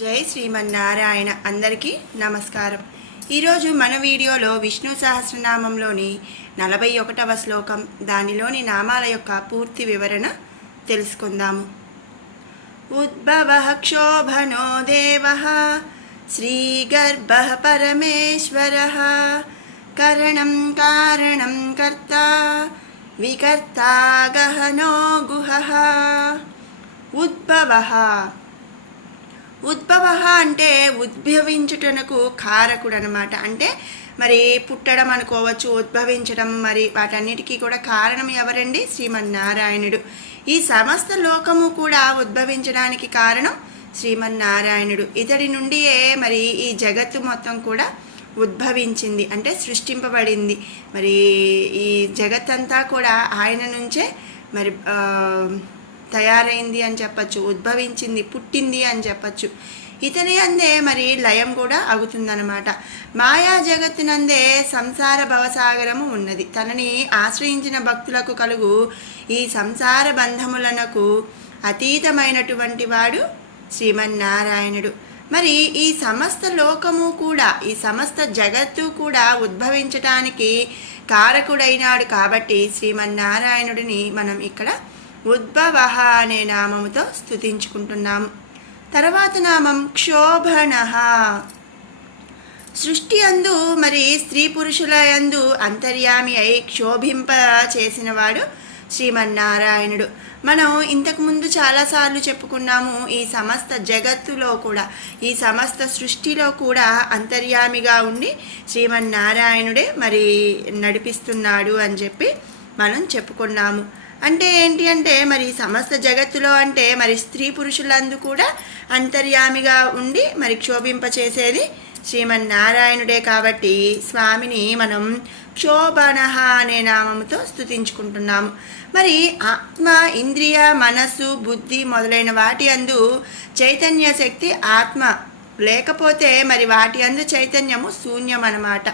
జై శ్రీమన్నారాయణ. అందరికీ నమస్కారం. ఈరోజు మన వీడియోలో విష్ణు సహస్రనామంలోని 41వ శ్లోకం, దానిలోని నామాల యొక్క పూర్తి వివరణ తెలుసుకుందాము. ఉద్భవః క్షోభనో దేవః శ్రీగర్భః పరమేశ్వరః కరణం కారణం కర్తా వికర్తా గహనో గుహః. ఉద్భవః ఉద్భవ అంటే ఉద్భవించుటనకు కారకుడు అనమాట. అంటే మరి పుట్టడం అనుకోవచ్చు, ఉద్భవించడం, మరి వాటన్నిటికీ కూడా కారణం ఎవరండి? శ్రీమన్నారాయణుడు. ఈ సమస్త లోకము కూడా ఉద్భవించడానికి కారణం శ్రీమన్నారాయణుడు. ఇతడి నుండియే మరి ఈ జగత్తు మొత్తం కూడా ఉద్భవించింది, అంటే సృష్టింపబడింది. మరి ఈ జగత్తంతా కూడా ఆయన నుంచే మరి తయారైంది అని చెప్పచ్చు, ఉద్భవించింది, పుట్టింది అని చెప్పచ్చు. ఇతని అందే మరి లయం కూడా అవుతుందన్నమాట. మాయా జగత్తునందే సంసార భవసాగరము ఉన్నది. తనని ఆశ్రయించిన భక్తులకు కలుగు ఈ సంసార బంధములకు అతీతమైనటువంటి వాడు శ్రీమన్నారాయణుడు. మరి ఈ సమస్త లోకము కూడా, ఈ సమస్త జగత్తు కూడా ఉద్భవించటానికి కారకుడైనాడు. కాబట్టి శ్రీమన్నారాయణుడిని మనం ఇక్కడ ఉద్భవ అనే నామముతో స్తుతించుకుంటున్నాము. తర్వాత నామం క్షోభణ. సృష్టి అందు మరి స్త్రీ పురుషుల యందు అంతర్యామి అయి క్షోభింప చేసినవాడు శ్రీమన్నారాయణుడు. మనం ఇంతకుముందు చాలాసార్లు చెప్పుకున్నాము, ఈ సమస్త జగత్తులో కూడా, ఈ సమస్త సృష్టిలో కూడా అంతర్యామిగా ఉండి శ్రీమన్నారాయణుడే మరి నడిపిస్తున్నాడు అని చెప్పి మనం చెప్పుకున్నాము. అంటే ఏంటి అంటే మరి సమస్త జగత్తులో అంటే మరి స్త్రీ పురుషులందు కూడా అంతర్యామిగా ఉండి మరి క్షోభింపచేసేది శ్రీమన్నారాయణుడే. కాబట్టి స్వామిని మనం క్షోభణ అనే నామముతో స్తుతించుకుంటున్నాము. మరి ఆత్మ, ఇంద్రియ, మనస్సు, బుద్ధి మొదలైన వాటి అందు చైతన్య శక్తి ఆత్మ లేకపోతే మరి వాటి అందు చైతన్యము శూన్యం అన్నమాట.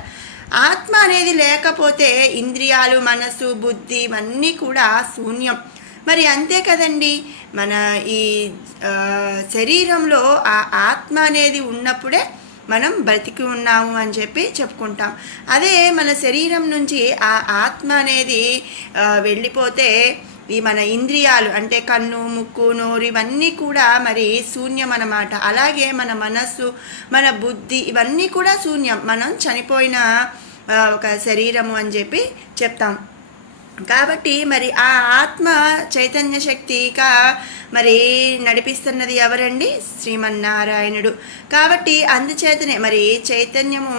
ఆత్మ అనేది లేకపోతే ఇంద్రియాలు, మనస్సు, బుద్ధి ఇవన్నీ కూడా శూన్యం. మరి అంతే కదండి, మన ఈ శరీరంలో ఆ ఆత్మ అనేది ఉన్నప్పుడే మనం బ్రతికి ఉన్నాము అని చెప్పి చెప్పుకుంటాం. అదే మన శరీరం నుంచి ఆ ఆత్మ అనేది వెళ్ళిపోతే ఈ మన ఇంద్రియాలు అంటే కన్ను, ముక్కు, నోరు ఇవన్నీ కూడా మరి శూన్యం అన్నమాట. అలాగే మన మనస్సు, మన బుద్ధి ఇవన్నీ కూడా శూన్యం. మనం చనిపోయిన ఒక శరీరము అని చెప్పి చెప్తాం. కాబట్టి మరి ఆ ఆత్మ చైతన్య శక్తిగా మరి నడిపిస్తున్నది ఎవరండి? శ్రీమన్నారాయణుడు. కాబట్టి అందుచేతనే మరి చైతన్యము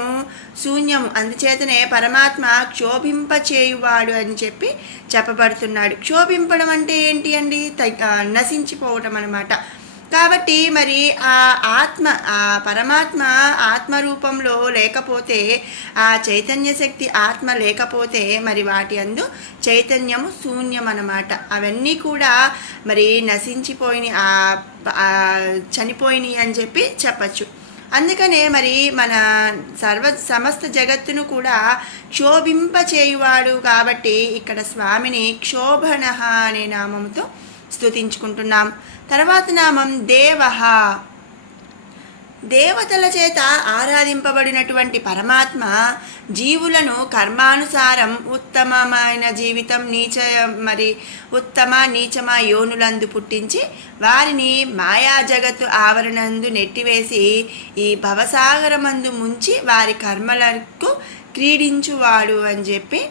శూన్యము, అందుచేతనే పరమాత్మ క్షోభింపచేయువాడు అని చెప్పి చెప్పబడుతున్నాడు. క్షోభింపడం అంటే ఏంటి అండి? నశించిపోవటం అన్నమాట. కాబట్టి మరి ఆ ఆత్మ, ఆ పరమాత్మ ఆత్మరూపంలో లేకపోతే, ఆ చైతన్య శక్తి ఆత్మ లేకపోతే మరి వాటి అందు చైతన్యము శూన్యం అన్నమాట. అవన్నీ కూడా మరి నశించిపోయినాయి, చనిపోయినాయి అని చెప్పి చెప్పచ్చు. అందుకనే మరి మన సమస్త జగత్తును కూడా క్షోభింపచేయువాడు కాబట్టి ఇక్కడ స్వామిని క్షోభణ అనే నామంతో స్తుతించుకుంటున్నాం. తర్వాత నామం దేవః. దేవతల చేత ఆరాధింపబడినటువంటి పరమాత్మ జీవులను కర్మానుసారం ఉత్తమమైన జీవితం, ఉత్తమ నీచమ యోనులందు పుట్టించి వారిని మాయా జగత్తు ఆవరణందు నెట్టివేసి ఈ భవసాగరమందు ముంచి వారి కర్మలకు క్రీడించువాడు అని చెప్పి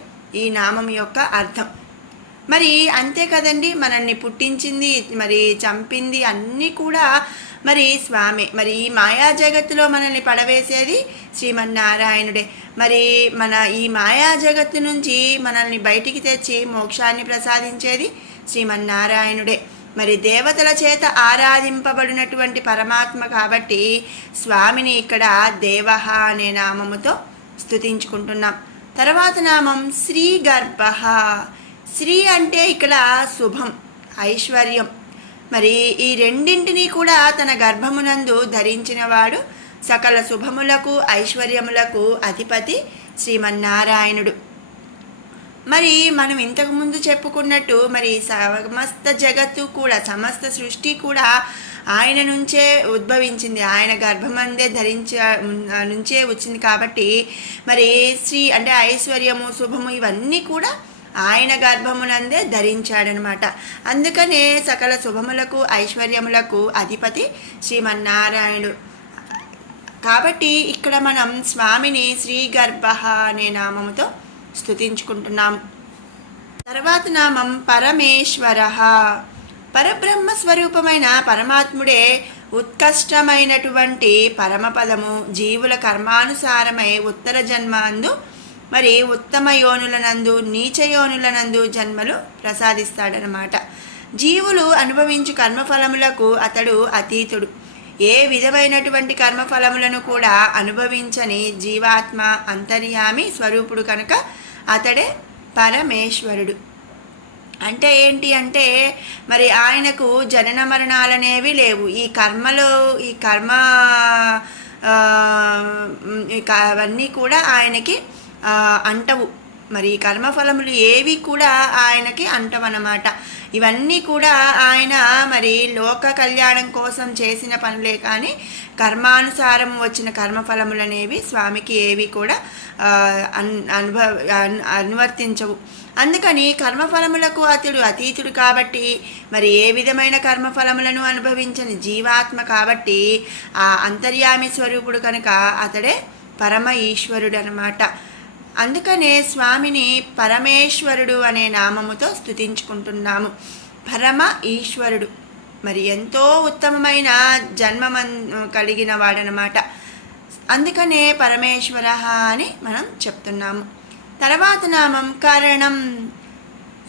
ఈ నామం యొక్క అర్థం. మరి అంతే కదండి, మనల్ని పుట్టించింది, మరి చంపింది అన్నీ కూడా మరి స్వామి. మరి ఈ మాయా జగత్తులో మనల్ని పడవేసేది శ్రీమన్నారాయణుడే. మరి మన ఈ మాయా జగత్తు నుంచి మనల్ని బయటికి తెచ్చి మోక్షాన్ని ప్రసాదించేది శ్రీమన్నారాయణుడే. మరి దేవతల చేత ఆరాధింపబడినటువంటి పరమాత్మ కాబట్టి స్వామిని ఇక్కడ దేవః అనే నామముతో స్తుతించుకుంటున్నాం. తర్వాత నామం శ్రీగర్భ. శ్రీ అంటే ఇక్కడ శుభం, ఐశ్వర్యం. మరి ఈ రెండింటినీ కూడా తన గర్భమునందు ధరించినవాడు సకల శుభములకు, ఐశ్వర్యములకు అధిపతి శ్రీమన్నారాయణుడు. మరి మనం ఇంతకుముందు చెప్పుకున్నట్టు మరి సమస్త జగత్తు కూడా, సమస్త సృష్టి కూడా ఆయన నుంచే ఉద్భవించింది, ఆయన గర్భమందే నుంచే వచ్చింది కాబట్టి మరి శ్రీ అంటే ఐశ్వర్యము, శుభము ఇవన్నీ కూడా ఆయన గర్భమునందే ధరించాడనమాట. అందుకనే సకల శుభములకు ఐశ్వర్యములకు అధిపతి శ్రీమన్నారాయణుడు. కాబట్టి ఇక్కడ మనం స్వామిని శ్రీగర్భ అనే నామముతో స్తుతించుకుంటున్నాం. తర్వాత నామం పరమేశ్వర. పరబ్రహ్మ స్వరూపమైన పరమాత్ముడే ఉత్కష్టమైనటువంటి పరమపదము. జీవుల కర్మానుసారమై ఉత్తర జన్మందు మరి ఉత్తమ యోనులనందు నీచ యోనులనందు జన్మలు ప్రసాదిస్తాడనమాట. జీవులు అనుభవించు కర్మఫలములకు అతడు అతీతుడు. ఏ విధమైనటువంటి కర్మఫలములను కూడా అనుభవించని జీవాత్మ అంతర్యామి స్వరూపుడు కనుక అతడే పరమేశ్వరుడు. అంటే ఏంటి అంటే మరి ఆయనకు జనన మరణాలనేవి లేవు. ఈ కర్మ అవన్నీ కూడా ఆయనకి అంటవు. మరి కర్మఫలములు ఏవి కూడా ఆయనకి అంటవన్నమాట. ఇవన్నీ కూడా ఆయన మరి లోక కళ్యాణం కోసం చేసిన పనులే కానీ కర్మానుసారం వచ్చిన కర్మఫలములు అనేవి స్వామికి ఏవి కూడా అనువర్తించవు. అందుకని కర్మఫలములకు అతడు అతీతుడు కాబట్టి మరి ఏ విధమైన కర్మఫలములను అనుభవించని జీవాత్మ కాబట్టి ఆ అంతర్యామి స్వరూపుడు కనుక అతడే పరమ ఈశ్వరుడు అన్నమాట. అందుకనే స్వామిని పరమేశ్వరుడు అనే నామముతో స్తుతించుకుంటున్నాము. పరమ ఈశ్వరుడు మరి ఎంతో ఉత్తమమైన కలిగిన వాడనమాట. అందుకనే పరమేశ్వర అని మనం చెప్తున్నాము. తర్వాత నామం కారణం.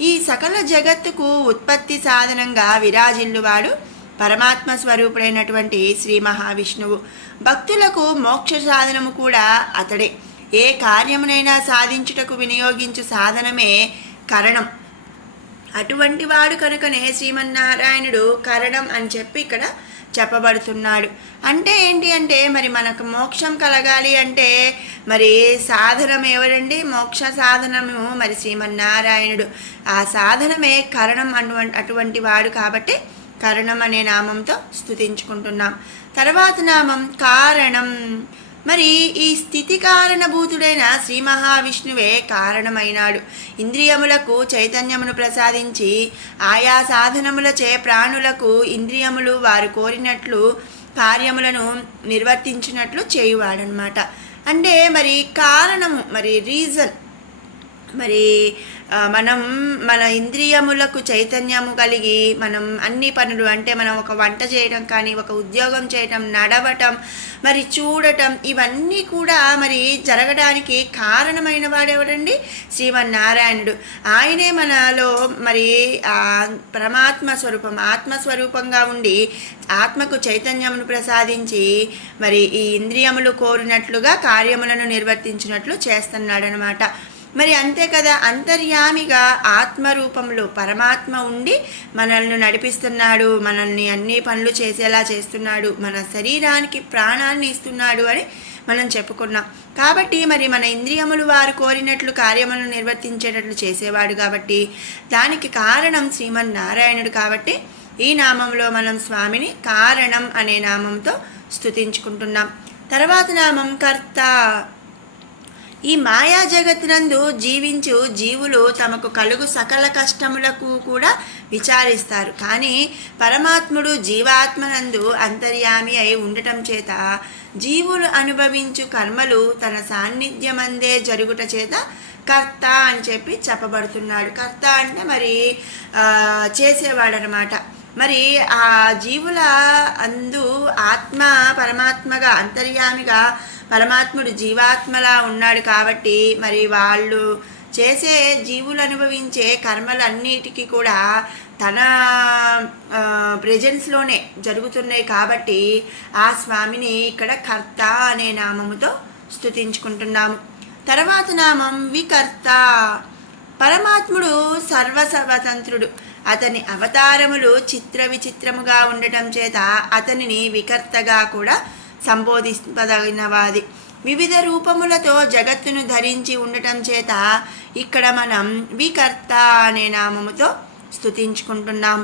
ఈ సకల జగత్తుకు ఉత్పత్తి సాధనంగా విరాజిల్లువాడు పరమాత్మ స్వరూపుడైనటువంటి శ్రీ మహావిష్ణువు. భక్తులకు మోక్ష సాధనము కూడా అతడే. ఏ కార్యమునైనా సాధించుటకు వినియోగించు సాధనమే కరణం. అటువంటి వాడు కనుకనే శ్రీమన్నారాయణుడు కరణం అని చెప్పి ఇక్కడ చెప్పబడుతున్నాడు. అంటే ఏంటి అంటే మరి మనకు మోక్షం కలగాలి అంటే మరి సాధనం ఎవరండి? మోక్ష సాధనము మరి శ్రీమన్నారాయణుడు. ఆ సాధనమే కరణం అటువంటి వాడు కాబట్టి కరణం అనే నామంతో స్తుతించుకుంటున్నాం. తర్వాత నామం కారణం. మరి ఈ స్థితి కారణభూతుడైన శ్రీ మహావిష్ణువే కారణమైనాడు. ఇంద్రియములకు చైతన్యమును ప్రసాదించి ఆయా సాధనములచే ప్రాణులకు ఇంద్రియములు వారు కోరినట్లు కార్యములను నిర్వర్తించినట్లు చేయువాడనమాట. అంటే మరి కారణము మరి రీజన్ మరి మనం మన ఇంద్రియములకు చైతన్యము కలిగి మనం అన్ని పనులు అంటే మనం ఒక వంట చేయడం కానీ ఒక ఉద్యోగం చేయటం, నడవటం, మరి చూడటం ఇవన్నీ కూడా మరి జరగడానికి కారణమైన వాడెవడండి? శ్రీమన్నారాయణుడు. ఆయనే మనలో మరి పరమాత్మ స్వరూపం ఆత్మస్వరూపంగా ఉండి ఆత్మకు చైతన్యమును ప్రసాదించి మరి ఈ ఇంద్రియములు కోరినట్లుగా కార్యములను నిర్వర్తించినట్లు చేస్తున్నాడనమాట. మరి అంతే కదా, అంతర్యామిగా ఆత్మరూపంలో పరమాత్మ ఉండి మనల్ని నడిపిస్తున్నాడు, మనల్ని అన్ని పనులు చేసేలా చేస్తున్నాడు, మన శరీరానికి ప్రాణాన్ని ఇస్తున్నాడు అని మనం చెప్పుకున్నాం. కాబట్టి మరి మన ఇంద్రియములు వారు కోరినట్లు కార్యములను నిర్వర్తించేటట్లు చేసేవాడు కాబట్టి దానికి కారణం శ్రీమన్నారాయణుడు. కాబట్టి ఈ నామంలో మనం స్వామిని కారణం అనే నామంతో స్తుతించుకుంటున్నాం. తర్వాత నామం కర్త. ఈ మాయా జగత్తునందు జీవించు జీవులు తమకు కలుగు సకల కష్టములకు కూడా విచారిస్తారు. కానీ పరమాత్ముడు జీవాత్మనందు అంతర్యామి అయి ఉండటం చేత జీవులు అనుభవించు కర్మలు తన సాన్నిధ్యమందే జరుగుట చేత కర్త అని చెప్పి చెప్పబడుతున్నాడు. కర్త అంటే మరి చేసేవాడనమాట. మరి ఆ జీవుల అందు ఆత్మ పరమాత్మగా అంతర్యామిగా పరమాత్ముడు జీవాత్మలా ఉన్నాడు కాబట్టి మరి వాళ్ళు చేసే జీవులు అనుభవించే కర్మలన్నిటికీ కూడా తన ప్రెజెన్స్లోనే జరుగుతున్నాయి కాబట్టి ఆ స్వామిని ఇక్కడ కర్త అనే నామముతో స్తుతించుకుంటున్నాము. తర్వాత నామం వికర్త. పరమాత్ముడు సర్వస్వతంత్రుడు. అతని అవతారములు చిత్ర విచిత్రముగా ఉండటం చేత అతనిని వికర్తగా కూడా సంబోధింపదగినవాది. వివిధ రూపములతో జగత్తును ధరించి ఉండటం చేత ఇక్కడ మనం వికర్త అనే నామముతో స్తుతించుకుంటున్నాం.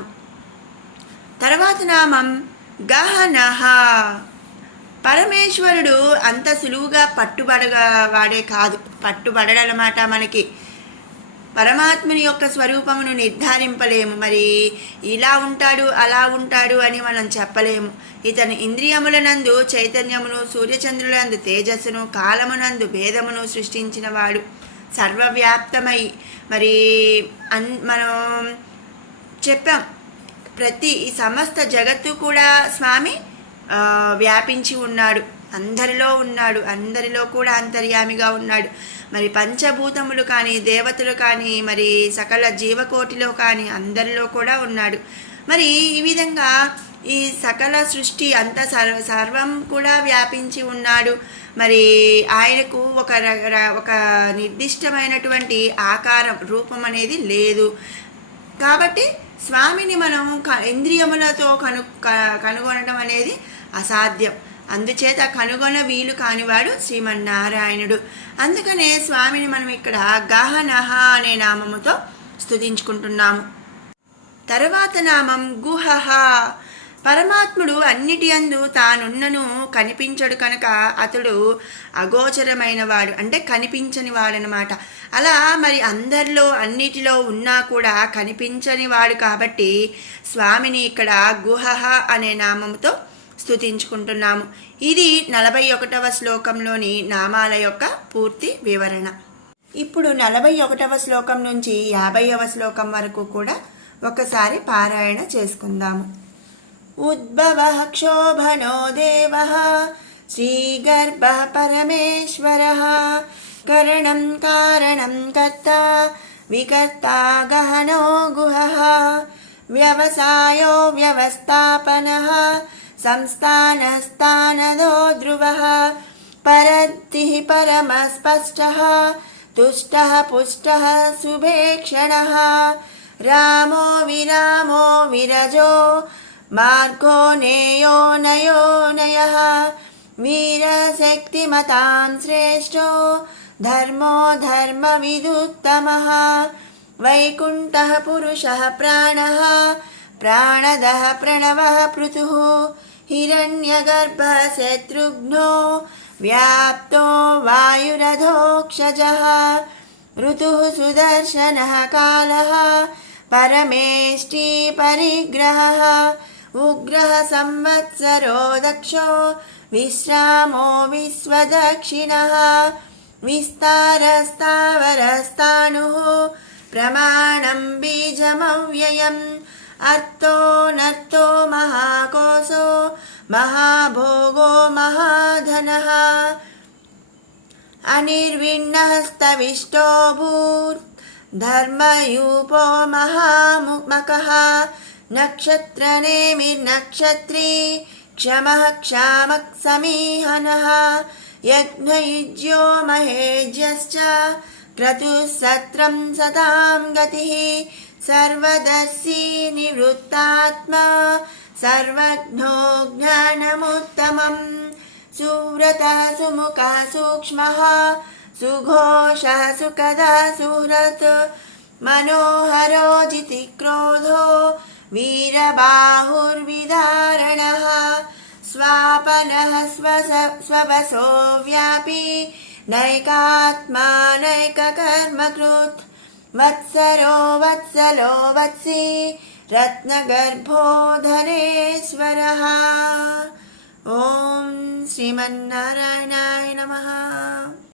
తర్వాత నామం గహనః. పరమేశ్వరుడు అంత సులువుగా వాడే కాదు. పట్టుబడడనమాట. మనకి పరమాత్మని యొక్క స్వరూపమును నిర్ధారింపలేము. మరి ఇలా ఉంటాడు అలా ఉంటాడు అని మనం చెప్పలేము. ఇతను ఇంద్రియములనందు చైతన్యమును, సూర్యచంద్రులందు తేజస్సును, కాలమునందు భేదమును సృష్టించిన వాడు. సర్వవ్యాప్తమై మరి మనం చెప్పాం, ప్రతి ఈ సమస్త జగత్తు కూడా స్వామి వ్యాపించి ఉన్నాడు, అందరిలో ఉన్నాడు, అందరిలో కూడా అంతర్యామిగా ఉన్నాడు. మరి పంచభూతములు కానీ, దేవతలు కానీ, మరి సకల జీవకోటిలో కానీ అందరిలో కూడా ఉన్నాడు. మరి ఈ విధంగా ఈ సకల సృష్టి అంత సర్వం కూడా వ్యాపించి ఉన్నాడు. మరి ఆయనకు ఒక నిర్దిష్టమైనటువంటి ఆకారం, రూపం అనేది లేదు. కాబట్టి స్వామిని మనం ఇంద్రియములతో కనుగొనడం అనేది అసాధ్యం. అందుచేత కనుగొన వీలు కానివాడు శ్రీమన్నారాయణుడు. అందుకనే స్వామిని మనం ఇక్కడ గహనః అనే నామముతో స్తుతించుకుంటున్నాము. తరువాత నామం గుహః. పరమాత్ముడు అన్నిటి యందు తానున్నను కనిపించడు కనుక అతడు అగోచరమైన వాడు, అంటే కనిపించని వాడనమాట. అలా మరి అందరిలో అన్నిటిలో ఉన్నా కూడా కనిపించని వాడు కాబట్టి స్వామిని ఇక్కడ గుహః అనే నామముతో స్తుతించుకుంటున్నాము. ఇది 41వ శ్లోకంలోని నామాల యొక్క పూర్తి వివరణ. ఇప్పుడు 41వ శ్లోకం నుంచి 50వ శ్లోకం వరకు కూడా ఒకసారి పారాయణ చేసుకుందాము. ఉద్భవః క్షోభనో దేవః శ్రీగర్భః పరమేశ్వరః కరణం కారణం కర్తా వికర్తా గహనో గుహః వ్యవసాయో వ్యవస్థాపనః సంస్థానస్థానదో ధ్రువః పరద్దిః పరమస్పష్టః తుష్టః పుష్టః శుభేక్షణః రామో విరామో విరజో మార్గో నేయో నయో నయః వీరశక్తిమతాం శ్రేష్టో ధర్మో ధర్మవిదుత్తమః వైకుంఠః పురుషः ప్రాణः ప్రాణదः ప్రణవः పృథుః హిరణ్యగర్భः శత్రుఘ్నో వ్యాప్తో వాయురధోక్షజः ఋతుః సుదర్శనः కాలः పరమేష్టి పరిగ్రహः ఉగ్రః సంవత్సరో దక్షో విశ్రామో విశ్వదక్షిణः విస్తారస్తావరస్తాణుః ప్రమాణం బీజమవ్యయం అర్థో నర్థో మహాకోశో మహాభోగో మహాధనః అనిర్విణ్ణః స్తవిష్టో భూర్ ధర్మయూపో మహాముమకః నక్షత్రనేమిర్నక్షత్రీ క్షమః క్షామః సమీహనః యజ్ఞయుజ్యో మహేజ్యశ్చ క్రతుః సత్రం సతాం గతిః సర్వదర్శీ నివృత్తాత్మా సర్వజ్ఞో జ్ఞానముత్తమం సువ్రతః సుముఖः సూక్ష్మः సుఘోషः సుఖదः సుహృత్ మనోహరో జితిక్రోధో వీరబాహుర్విదారణः స్వాపనः స్వవసో వ్యాపీ నైకాత్మా నైకకర్మకృత్ వత్సరో వత్సలో వత్సీ రత్నగర్భో ధనేశ్వరः. ఓం శ్రీమన్నారాయణాయ నమః.